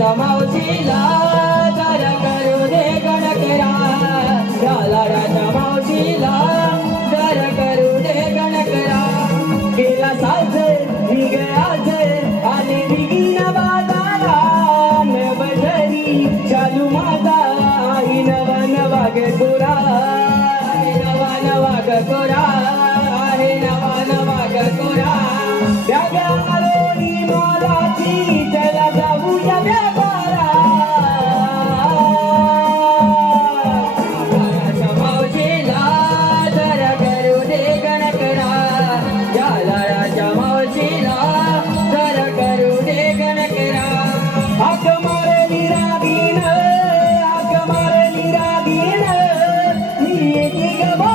मावशीला जरा करू दे गणकरा लाडाच्या मावशीला जरा करू दे गणकरा गेला साज निघाज आणि निघीन बाजारा नवजरी चालू माझा आई नवा नवा गोरा नवा नवा गोरा आहे नवा नवा गोरा जागा आलोनी मोलाची चला जाऊया व्यापारा लाडाच्या मावशीला जरा करू दे गणकरा या लाडाच्या मावशीला जरा करू दे गणकरा हाक मारली रागीन मी येते गवा